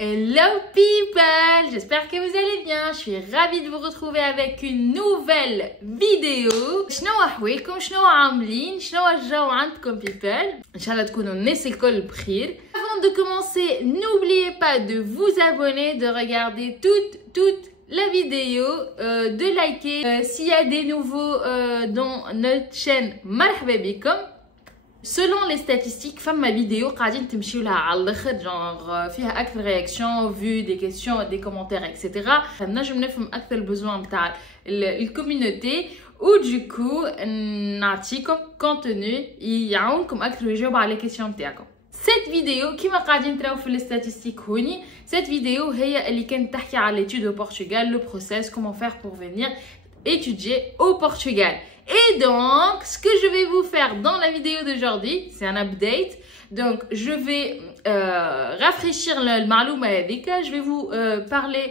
Hello people, j'espère que vous allez bien. Je suis ravie de vous retrouver avec une nouvelle vidéo. شنو أحوالكم؟ شنو عاملين؟ شنو الجو عندكم people؟ إن شاء الله تكونوا الناس الكل بخير. Avant de commencer, n'oubliez pas de vous abonner, de regarder toute la vidéo, de liker. S'il y a des nouveaux dans notre chaîne, مرحبا بكم. Selon les statistiques, فما فيديو قاعدين تمشيو لها على الاخر جونغ فيها اكثر رياكسيون فيو دي كيسيون دي كومونتير اكسيتيرا نجم نفهم اكثر البزوان نتاع الكوميونيتي ودوكو نعطيكم كونتوني يعاونكم اكثر ويجاوب على لي كيسيون نتاعكم. Cette vidéo كيما قاعدين تراو في الستاتستيك هوني cette vidéo هي اللي كانت تحكي على l'étude au Portugal, le process, comment faire pour venir étudier au Portugal. Et donc, ce que je vais vous faire dans la vidéo d'aujourd'hui, c'est un update. Donc, je vais rafraîchir le maloum avec. Je vais vous parler,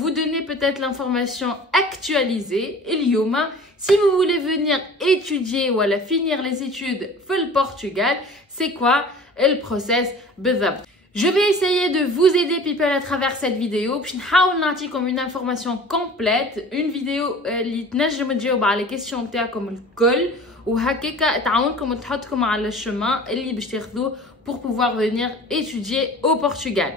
vous donner peut-être l'information actualisée. Et Lioma, si vous voulez venir étudier ou aller finir les études pour le Portugal, c'est quoi le process بالضبط. Je vais essayer de vous aider people à travers cette vidéo باش نحاول نعطيكم une information complète, une vidéo اللي تنجم تجاوب على questions نتاعكم الكل وهكاكا تعاونكم وتحطكم على الشمال اللي باش تاخذوه pour pouvoir venir étudier au Portugal.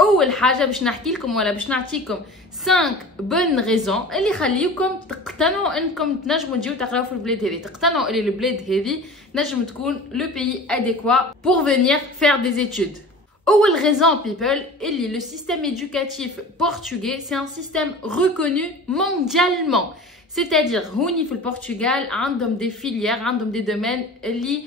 اول حاجه باش نحكي لكم ولا باش نعطيكم 5 bonnes raisons اللي يخليكم تقتنعوا انكم تنجموا تجيو تقراو في البلاد هذه، تقتنعوا اللي البلاد هذه نجم تكون le pays adéquat pour venir faire des études. Autre raison people, le système éducatif portugais, c'est un système reconnu mondialement. C'est-à-dire, هوني في البرتغال عندهم des filières, عندهم des domaines اللي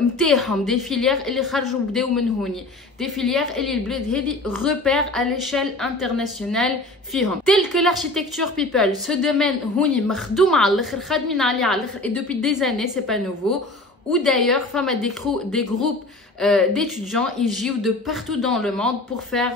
متاعهم des filières اللي خرجوا بداو من هوني. Des filières اللي البلاد هذه repèrent à l'échelle internationale فيهم. Tel que l'architecture people, ce domaine هوني مخدوم على الاخر، خادمين عليه على الاخر et depuis des années, c'est pas nouveau. Ou d'ailleurs, des groupes d'étudiants, ils jouent de partout dans le monde pour faire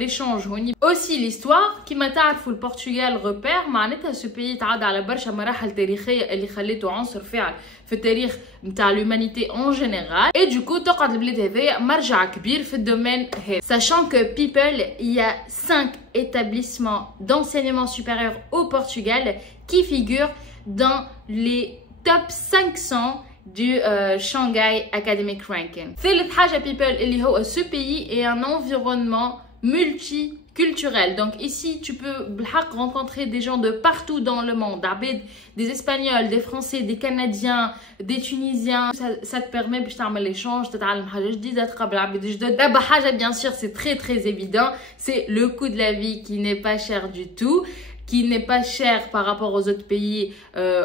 l'échange. Aussi l'histoire, qui m'a تعرفوا le Portugal repère, معناتها ce pays تعدى على برشا مراحل تاريخية اللي خليته عنصر فاعل في التاريخ نتاع l'humanité en général. Et du coup, تقعد البلاد هذايا مرجع كبير في الدومين هذا. Sachant que people, il y a 5 établissements d'enseignement supérieur au Portugal qui figurent dans les top 500 du Shanghai Academic Ranking. ثالث حاجة people اللي هو ce pays est un environnement multiculturel. Donc ici tu peux بالحق rencontrer des gens de partout dans le monde, des Espagnols, des Français, des Canadiens, des Tunisiens. Ça te permet باش تعمل l'échange, تتعلم حاجة جديدة، تقابل عباد جدد. رابع حاجة bien sûr c'est très évident, c'est le coût de la vie qui n'est pas cher du tout, qui n'est pas cher par rapport aux autres pays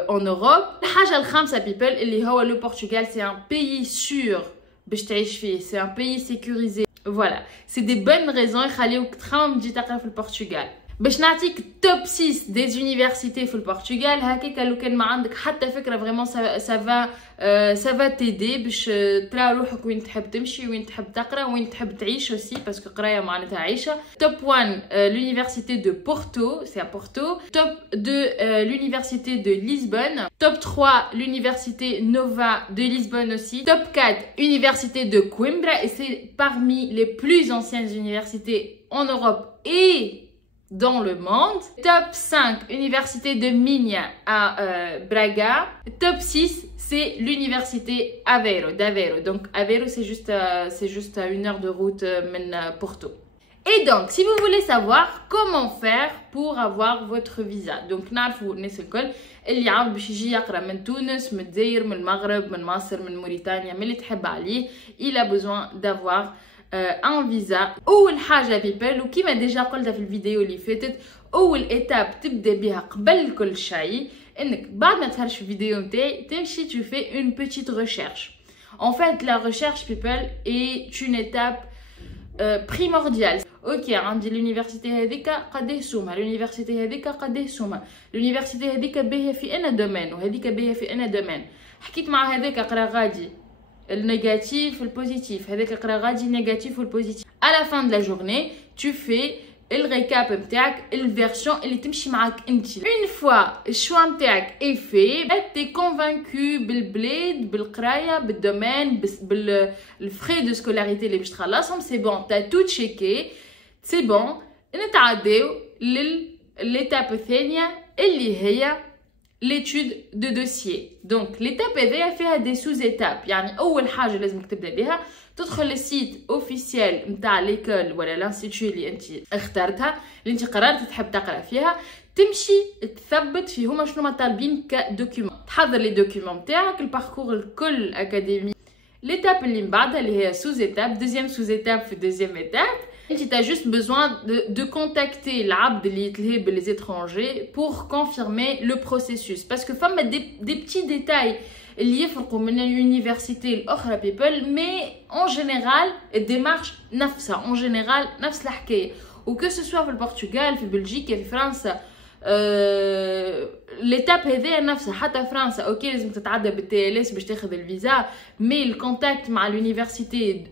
en Europe. الحاجة الخامسة people اللي هو le Portugal, c'est un pays sûr باش تعيش فيه, c'est un pays sécurisé. Voilà, c'est des bonnes raisons يخليوك تخمم تجي تقرا في البرتغال. باش نعطيك توب 6 des universités في البرتغال هكاكا لو كان ما عندك حتى فكره فريمون ça va t'aider باش ترى روحك وين تحب تمشي، وين تحب تقرا، وين تحب تعيش aussi parce que قرايه معناتها عيشه. توب 1 l'université de Porto, c'est à Porto. Top 2 l'université de Lisbonne. Top 3 l'université Nova de Lisbonne aussi. Top 4 université de Coimbra et c'est parmi les plus anciennes universités en Europe et dans le monde. Top 5 université de Minha à Braga. Top 6 c'est l'université d'Aveiro. Donc Aveiro c'est juste à 1 heure de route de Porto. Et donc si vous voulez savoir comment faire pour avoir votre visa, donc نعرفوا الناس الكل اللي عاود باش يجي يقرا من تونس، من الجزائر، من المغرب، من مصر، من موريتانيا، من اللي تحب عليه، il a besoin d'avoir un visa. اول حاجه people وكيما ديجا قلتها في الفيديو اللي فاتت، اول ايتاب تبدا بها قبل كل شيء انك بعد ما تهرش الفيديو نتاعي تمشي tu fais une petite recherche. En fait la recherche people est une étape primordiale. اوكي عندي اليونيفرسيتي هذيك قداه سومها، اليونيفرسيتي هذيك قداه سومها، اليونيفرسيتي هذيك باهيه في انا دومين وهذيك باهيه في انا دومين. حكيت مع هذاك قرا غادي النيجاتيف والبوزيتيف، هذاك قرا غادي النيجاتيف والبوزيتيف. à la fin de la journée tu fais الريكاب نتاعك، الفيرسيون اللي تمشي معاك انت. une fois الشوا نتاعك اي في تي كونفانكو بالبلاد، بالقرايه، بالدومين، بالفري دو سكولاريتي اللي باش تخلصهم، سي بون تا تو تشيكي سي بون نتعداو للإتاب الثانية اللي هي l'étude de dossier. Donc l'étape هذيا فيها des sous-étapes. يعني أول حاجة لازمك تبدأ بها تدخل للسيت اوفيسيال نتاع ليكول ولا لانستيتيو اللي انت اخترتها اللي انت قررت تحب تقرا فيها، تمشي تثبت فيه هما شنو طالبين كدوكيومون، تحضر لي دوكيومون نتاعك الباركور الكل اكاديمي. ليتاب اللي من بعدها اللي هي سوز ايتاب، دوزيام سوز ايتاب في دوزيام ايتاب انت تا جوست بيزوان دو كونتاكتي العبد اللي يتلهي بلي اترونجي بور كونفيرمي لو بروسيسوس، باسكو فما دي بتي ديتاي اللي يفرقوا من اليونيفرسيتي الاخرى بيبل، مي اون جينيرال الديمارش نفسها اون جينيرال نفس الحكايه. وكو سوسوا في البرتغال في بلجيكا في فرنسا ليتاب هذيا نفسها، حتى فرنسا اوكي لازم تتعدى بالتي ال اس باش تاخذ الفيزا، مي الكونتاكت مع اليونيفرسيتي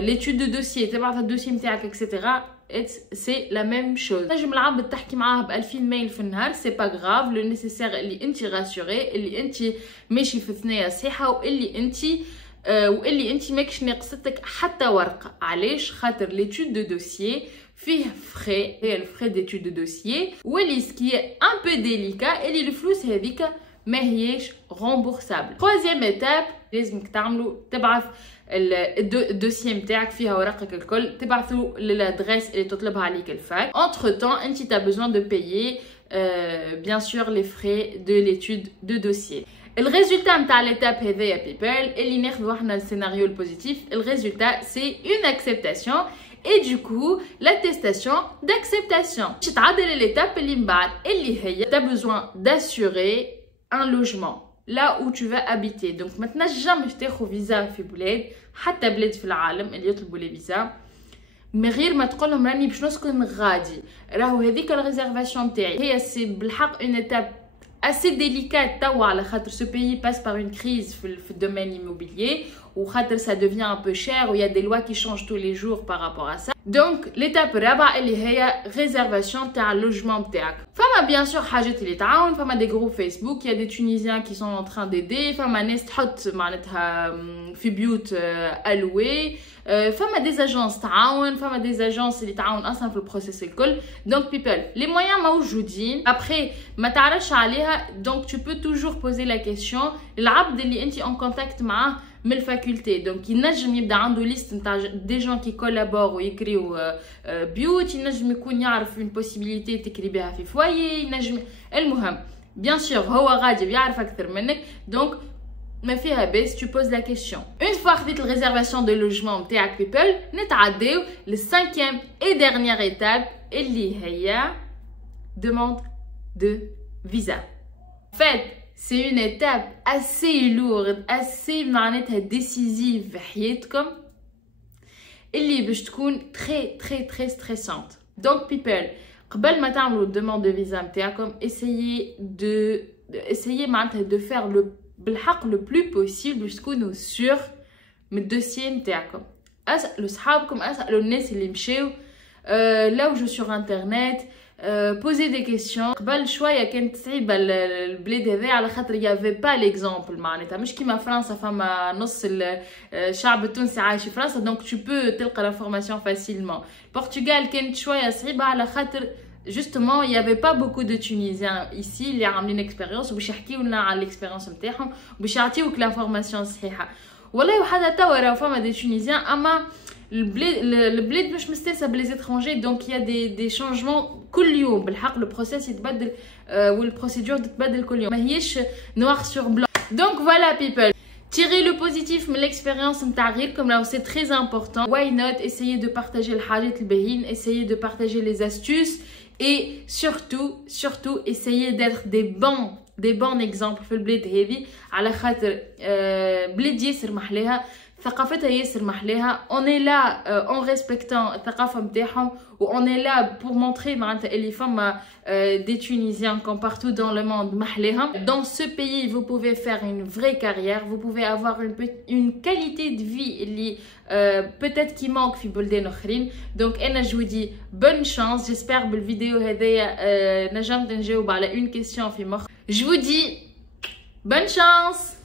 ليتود دو دوسيي تبعث الدوسيي نتاعك اكسيتيرا سي لا ميم شوز. نجم العبد تحكي معاه ب 2000 ميل في النهار سي با غراف، لو نيسيسير اللي انت راسيوري اللي انت ماشي في ثنايا صحيحه واللي انت ماكش ناقصتك حتى ورقه. علاش؟ خاطر ليتود دو دوسيي فيه فري، هي الفري ديتود دو دوسيي، واللي سكي ان بو ديليكا اللي الفلوس هذيك ما هيش رومبورسابل. troisième étape لازمك تعملوا تبعث الدوسيي نتاعك فيها ورقك الكل، تبعثوا للادريس اللي تطلبها عليك الفاك. entre temps انت تا besoin de payer bien sûr les frais de l'étude de dossier. الريزولتا نتاع ليتاب هذايا بيبل اللي ناخذوا احنا السيناريو البوزيتيف، الريزولتا سي اون اكسبتاسيون et du coup l'attestation d'acceptation. باش تعدل l'étape اللي من بعد اللي هي t'as besoin d'assurer un logement là où tu vas habiter. donc ما تنجمش تاخذ فيزا في بلاد، حتى بلاد في العالم اللي يطلبوا لي فيزا من غير ما تقول لهم راني باش نسكن غادي. راهو هذيك الريزيرفاسيون نتاعي هي سي بالحق اون étape assez délicate توا على خاطر ce pays passe par une crise في le domaine immobilier ou خاطر ça devient un peu cher ou il y a des lois qui changent tous les jours par rapport à ça. donc l'étape الرابعه اللي هي réservation تاع اللوجمون تاعك. فما bien sûr حاجات اللي تعاون، فما des groupes Facebook، il y a des Tunisiens qui sont en train d'aider، فما ناس تحط معناتها في بيوت alloués، فما des agences تعاون، فما des agences اللي تعاون اصلا في البروسيس الكل. donc people les moyens موجودين، après ما تعرفش عليها donc tu peux toujours poser la question للعبد اللي انت en contact معاه من الفاكولتي. دونك ينجم يبدا عنده ليست نتاع دي جون كي كولابور ويكريو بيوت، ينجم يكون يعرف اون بوسيبيليتي تكري بها في فوايي، ينجم المهم بيان سور هو غادي يعرف اكثر منك. دونك ما فيها باس tu poses la question. une fois خديت الريزيرفاسيون دو لوجمون نتاعك بيبل نتعداو للسانكيام اي ديرنيير ايتاب اللي هي demande de visa. fait c'est une étape assez lourde, assez معناتها décisive في حياتكم اللي باش تكون très très très stressante. donc people قبل ما تعملوا demande de visa نتاعكم essayez معناتها de faire le بالحق le plus possible باش تكونوا sûr من الدوسيي نتاعكم. اسالوا صحابكم، اسالوا الناس اللي مشاو لوجوا sur internet، poser des questions. قبل شويه كانت صعيبه البلاد هذا على خاطر يافي با ليكزامبل، معناتها مش كيما فرنسا فما نص الشعب التونسي عايش في فرنسا دونك تو بو تلقى لافورماسيون فاسيلمون. البرتغال كانت شويه صعيبه على خاطر justement il y avait pas beaucoup de Tunisiens ici اللي عاملين اكسبيريونس وباش يحكيو لنا على الاكسبيريونس نتاعهم وباش يعطيوك لافورماسيون صحيحه. والله وحتى توا راهو فما دي تونيزيان، اما البلاد مش مستانسه بلي اترونجي دونك يا دي شانجمون كل يوم. بالحق لو بروسيس يتبدل والبروسيدور تتبدل كل يوم، ما هيش نوار سور بلان. دونك فوالا بيبل tirez le positif من l'expérience نتاع غيركم، راهو سي تري امبورطون. why not essayez de partager الحاجات الباهيين، essayez de partager les astuces et surtout essayez d'être des bons exemples في البلاد هذه على خاطر بلاد ياسر محلاها، ثقافتها ياسر محلاها. on est là en respectant الثقافه نتاعهم و on est là pour montrer معناتها اللي فما des Tunisiens comme partout dans le monde محلاهم. dans ce pays vous pouvez faire une vraie carrière, vous pouvez avoir une qualité de vie اللي peut-être qui manque في بلدان اخرين. donc انا je vous dis bonne chance. j'espère بالفيديو هذايا نجمت نجاوب على une question في مخ. je vous dis bonne chance.